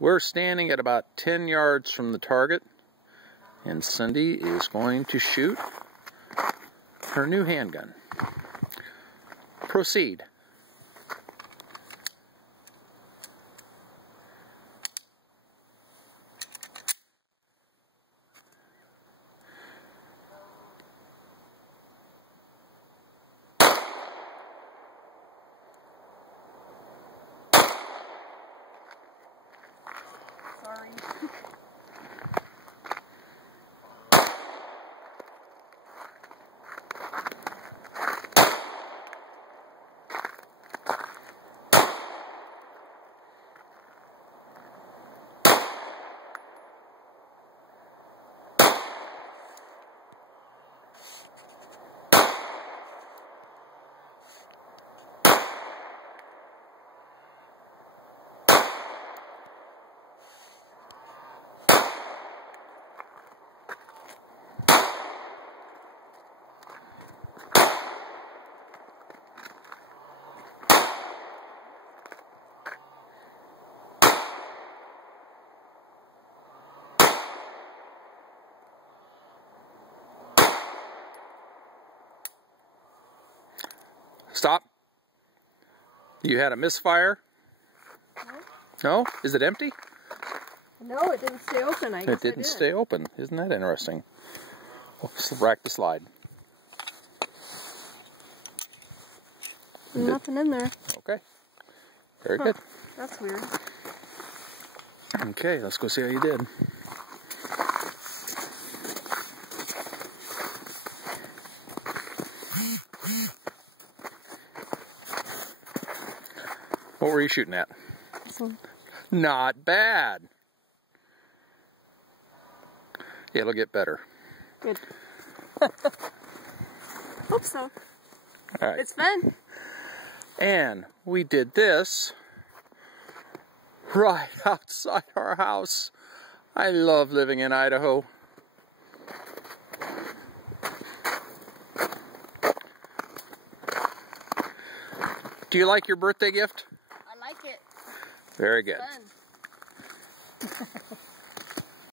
We're standing at about 10 yards from the target, and Cindy is going to shoot her new handgun. Proceed. Sorry. Stop. You had a misfire? No. No? Is it empty? No, it didn't stay open. I guess It didn't stay open. Isn't that interesting? We'll rack the slide. Nothing in there. Okay. Very good. That's weird. Okay, let's go see how you did. What were you shooting at? This one. Not bad. It'll get better. Good. Hope so. All right. It's fun. And we did this right outside our house. I love living in Idaho. Do you like your birthday gift? I like it. Very good. Fun.